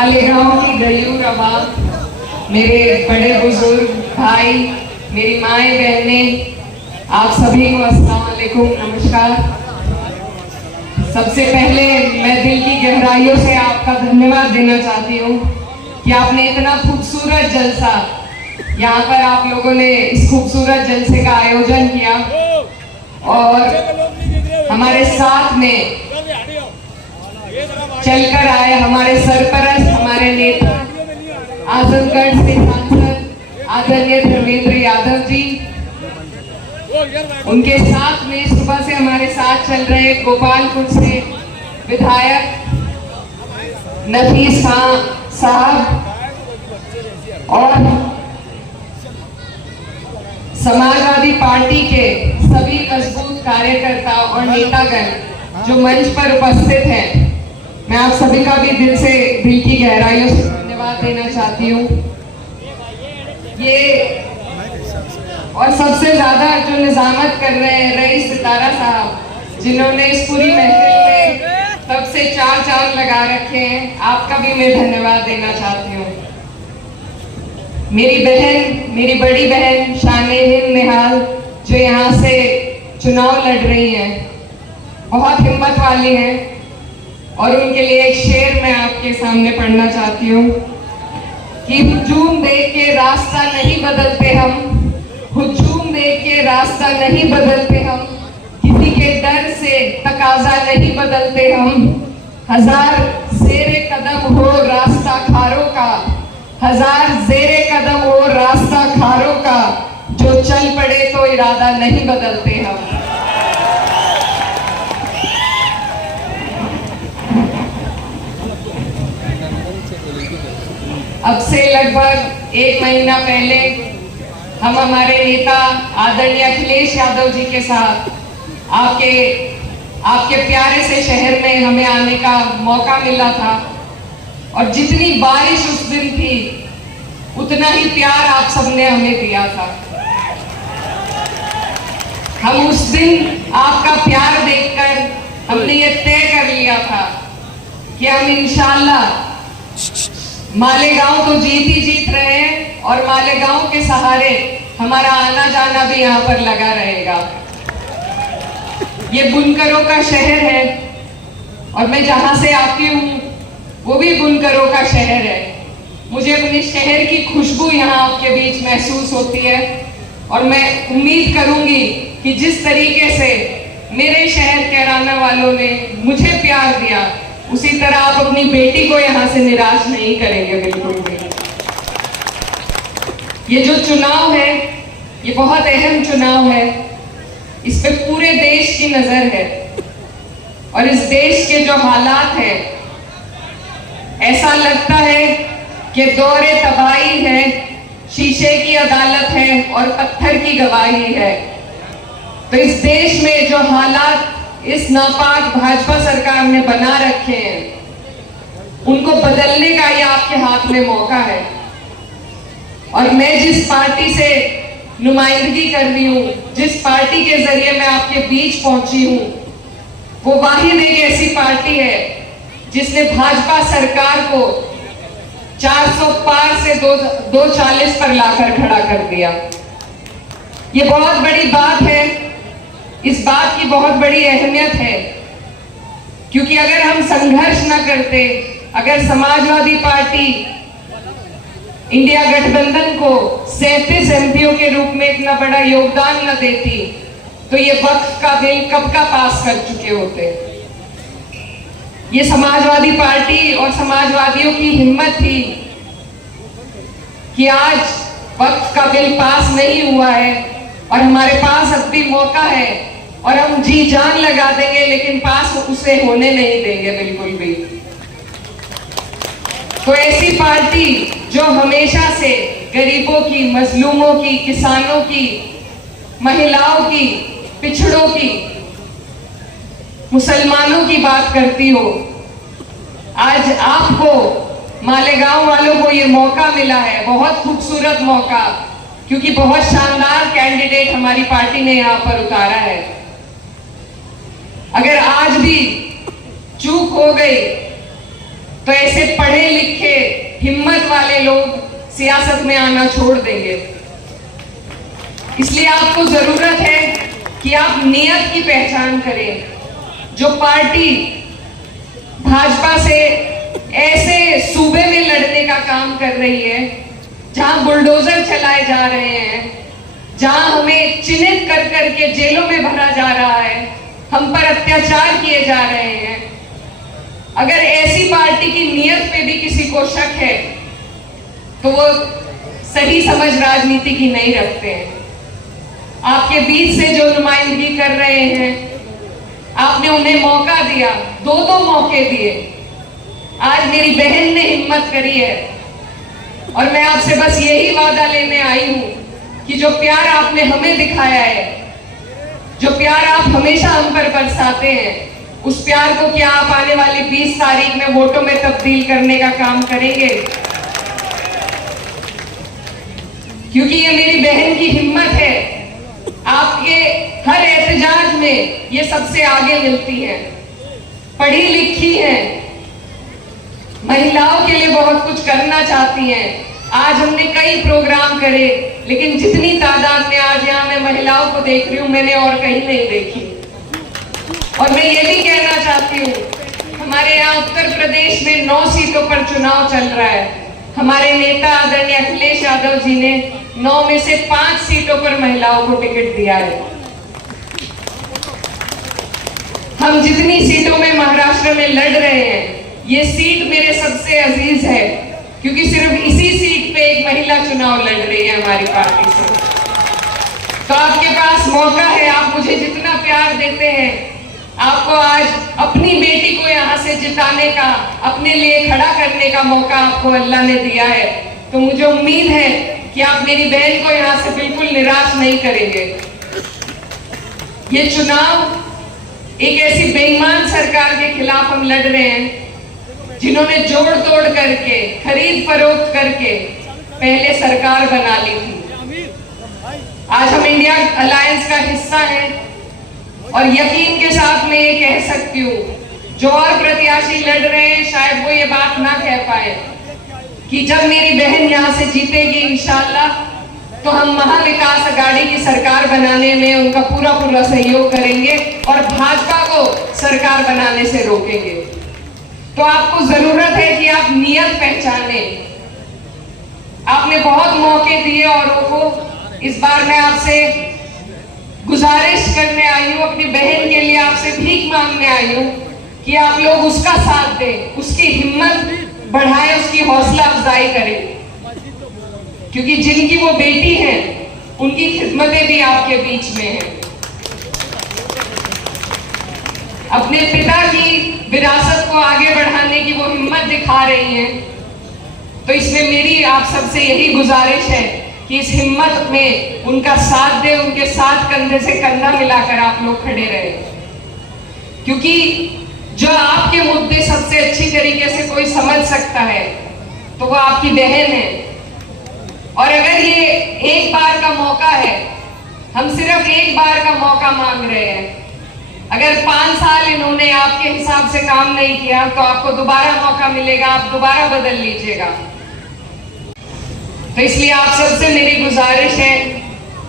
मालेगांव की गयूर आवाम, मेरे बड़े बुजुर्ग भाई, मेरी माएँ बहनें, आप सभी को अस्सलाम वालेकुम, नमस्कार। सबसे पहले मैं दिल की गहराइयों से आपका धन्यवाद देना चाहती हूँ कि आपने इतना खूबसूरत जलसा, यहाँ पर आप लोगों ने इस खूबसूरत जलसे का आयोजन किया और हमारे साथ में चलकर आए हमारे सरपरस्त, हमारे नेता, आजमगढ़ से सांसद आदरणीय धर्मेंद्र यादव जी, उनके साथ में सुबह से हमारे साथ चल रहे गोपालपुर से विधायक नफीस साहब और समाजवादी पार्टी के सभी मजबूत कार्यकर्ता और नेतागण जो मंच पर उपस्थित हैं, मैं आप सभी का भी दिल की गहराइयों से धन्यवाद देना चाहती हूँ। ये और सबसे ज्यादा जो निजामत कर रहे हैं रईस सितारा साहब, जिन्होंने इस पूरी महफिल में तब से चार चांद लगा रखे हैं, आपका भी मैं धन्यवाद देना चाहती हूँ। मेरी बहन, मेरी बड़ी बहन शान-ए-हिंद निहाल, जो यहाँ से चुनाव लड़ रही हैं, बहुत हिम्मत वाली हैं और उनके लिए एक शेर मैं आपके सामने पढ़ना चाहती हूँ कि हुजूम देख के रास्ता नहीं बदलते हम, हुजूम देख के रास्ता नहीं बदलते हम, किसी के डर से तकाजा नहीं बदलते हम, हजार ज़ेरे कदम हो रास्ता खारों का, हजार ज़ेरे कदम हो रास्ता खारों का, जो चल पड़े तो इरादा नहीं बदलते हम। अब से लगभग 1 महीना पहले हम हमारे नेता आदरणीय अखिलेश यादव जी के साथ आपके प्यारे से शहर में हमें आने का मौका मिला था और जितनी बारिश उस दिन थी उतना ही प्यार आप सबने हमें दिया था। हम उस दिन आपका प्यार देखकर हमने ये तय कर लिया था कि हम इंशाअल्लाह मालेगांव तो जीत ही जीत रहे हैं और मालेगांव के सहारे हमारा आना जाना भी यहाँ पर लगा रहेगा। ये बुनकरों का शहर है और मैं जहाँ से आती हूँ वो भी बुनकरों का शहर है। मुझे अपने शहर की खुशबू यहाँ आपके बीच महसूस होती है और मैं उम्मीद करूंगी कि जिस तरीके से मेरे शहर कैराना वालों ने मुझे प्यार दिया, उसी तरह आप अपनी बेटी को यहाँ से निराश नहीं करेंगे, बिल्कुल भी। ये जो चुनाव है ये बहुत अहम चुनाव है, इस पे पूरे देश की नजर है और इस देश के जो हालात है, ऐसा लगता है कि दौरे तबाही है, शीशे की अदालत है और पत्थर की गवाही है। तो इस देश में जो हालात इस नापाक भाजपा सरकार ने बना रखे हैं, उनको बदलने का ये आपके हाथ में मौका है। और मैं जिस पार्टी से नुमाइंदगी कर रही हूँ, जिस पार्टी के जरिए मैं आपके बीच पहुंची हूँ, वो वाहिद एक ऐसी पार्टी है जिसने भाजपा सरकार को 400 पार से 240 पर लाकर खड़ा कर दिया। ये बहुत बड़ी बात है, इस बात की बहुत बड़ी अहमियत है, क्योंकि अगर हम संघर्ष न करते, अगर समाजवादी पार्टी इंडिया गठबंधन को 37 एमपीओ के रूप में इतना बड़ा योगदान न देती, तो ये वक्फ का बिल कब का पास कर चुके होते। ये समाजवादी पार्टी और समाजवादियों की हिम्मत थी कि आज वक्फ का बिल पास नहीं हुआ है और हमारे पास अब भी मौका है और हम जी जान लगा देंगे, लेकिन पास उसे होने नहीं देंगे, बिल्कुल भी। तो ऐसी पार्टी जो हमेशा से गरीबों की, मजलूमों की, किसानों की, महिलाओं की, पिछड़ों की, मुसलमानों की बात करती हो, आज आपको मालेगांव वालों को ये मौका मिला है, बहुत खूबसूरत मौका, क्योंकि बहुत शानदार कैंडिडेट हमारी पार्टी ने यहाँ पर उतारा है। अगर आज भी चूक हो गई तो ऐसे पढ़े लिखे हिम्मत वाले लोग सियासत में आना छोड़ देंगे। इसलिए आपको जरूरत है कि आप नियत की पहचान करें। जो पार्टी भाजपा से ऐसे सूबे में लड़ने का काम कर रही है, जहां बुलडोजर चलाए जा रहे हैं, जहां हमें चिन्हित कर करके जेलों में भरा जा रहा है, हम पर अत्याचार किए जा रहे हैं, अगर ऐसी पार्टी की नियत पे भी किसी को शक है तो वो सही समझ राजनीति की नहीं रखते हैं। आपके बीच से जो नुमाइंदगी कर रहे हैं, आपने उन्हें मौका दिया, दो मौके दिए। आज मेरी बहन ने हिम्मत करी है और मैं आपसे बस यही वादा लेने आई हूं कि जो प्यार आपने हमें दिखाया है, जो प्यार आप हमेशा हम पर बरसाते हैं, उस प्यार को क्या आप आने वाली 20 तारीख में वोटों में तब्दील करने का काम करेंगे? क्योंकि ये मेरी बहन की हिम्मत है। आपके हर एहतजाज में ये सबसे आगे मिलती है, पढ़ी लिखी है, महिलाओं के लिए बहुत कुछ करना चाहती हैं। आज हमने कई प्रोग्राम करे, लेकिन जितनी तादाद में आज यहाँ मैं महिलाओं को देख रही हूँ, मैंने और कहीं नहीं देखी। और मैं ये भी कहना चाहती हूँ, हमारे यहाँ उत्तर प्रदेश में 9 सीटों पर चुनाव चल रहा है। हमारे नेता आदरणीय अखिलेश यादव जी ने 9 में से 5 सीटों पर महिलाओं को टिकट दिया है। हम जितनी सीटों में महाराष्ट्र में लड़ रहे हैं, ये सीट मेरे सबसे अजीज है, क्योंकि सिर्फ इसी सीट पे एक महिला चुनाव लड़ रही है हमारी पार्टी से। तो आपके पास मौका है, आप मुझे जितना प्यार देते हैं, आपको आज अपनी बेटी को यहाँ से जिताने का, अपने लिए खड़ा करने का मौका आपको अल्लाह ने दिया है। तो मुझे उम्मीद है कि आप मेरी बहन को यहाँ से बिल्कुल निराश नहीं करेंगे। ये चुनाव एक ऐसी बेईमान सरकार के खिलाफ हम लड़ रहे हैं, जिन्होंने जोड़ तोड़ करके, खरीद फरोख्त करके पहले सरकार बना ली थी। आज हम इंडिया अलायंस का हिस्सा हैं और यकीन के साथ मैं ये कह सकती हूँ, जो और प्रत्याशी लड़ रहे हैं शायद वो ये बात ना कह पाए कि जब मेरी बहन यहाँ से जीतेगी इंशाल्लाह, तो हम महाविकास अघाड़ी की सरकार बनाने में उनका पूरा सहयोग करेंगे और भाजपा को सरकार बनाने से रोकेंगे। तो आपको जरूरत है कि आप नियत पहचाने। आपने बहुत मौके दिए औरों को, इस बार मैं आपसे गुजारिश करने आई हूं, अपनी बहन के लिए आपसे भीख मांगने आई हूं कि आप लोग उसका साथ दें, उसकी हिम्मत बढ़ाएं, उसकी हौसला अफजाई करें, क्योंकि जिनकी वो बेटी है उनकी खिदमतें भी आपके बीच में हैं। अपने पिता की विरासत को आगे बढ़ाने की वो हिम्मत दिखा रही हैं। तो इसमें मेरी आप सबसे यही गुजारिश है कि इस हिम्मत में उनका साथ दे, उनके साथ कंधे से कंधा मिलाकर आप लोग खड़े रहे, क्योंकि जो आपके मुद्दे सबसे अच्छी तरीके से कोई समझ सकता है तो वो आपकी बहन है। और अगर ये एक बार का मौका है, हम सिर्फ एक बार का मौका मांग रहे हैं। अगर 5 साल इन्होंने आपके हिसाब से काम नहीं किया तो आपको दोबारा मौका मिलेगा, आप दोबारा बदल लीजिएगा। तो इसलिए आप सबसे मेरी गुजारिश है,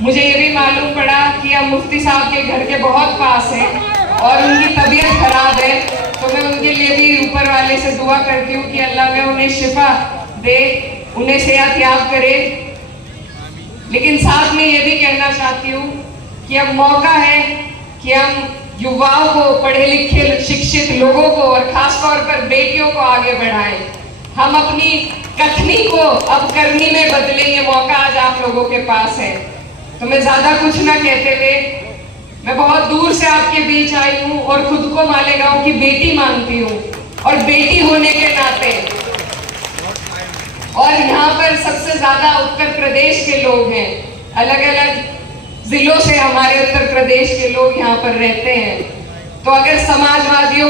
मुझे ये भी मालूम पड़ा कि आप मुफ्ती साहब के घर के बहुत पास हैं और उनकी तबीयत खराब है, तो मैं उनके लिए भी ऊपर वाले से दुआ करती हूँ कि अल्लाह में उन्हें शिफा दे, उन्हें सेहतयाब करे। लेकिन साथ में ये भी कहना चाहती हूँ कि अब मौका है कि हम युवाओं को, पढ़े लिखे शिक्षित लोगों को और खासतौर पर बेटियों को आगे बढ़ाएं। हम अपनी कथनी को अब करनी में बदलें, ये मौका आज आप लोगों के पास है। तो मैं ज्यादा कुछ ना कहते हुए, मैं बहुत दूर से आपके बीच आई हूँ और खुद को मालेगांव की बेटी मानती हूँ, और बेटी होने के नाते, और यहाँ पर सबसे ज्यादा उत्तर प्रदेश के लोग हैं, अलग अलग जिलों से हमारे उत्तर प्रदेश के लोग यहाँ पर रहते हैं। तो अगर समाजवादियों का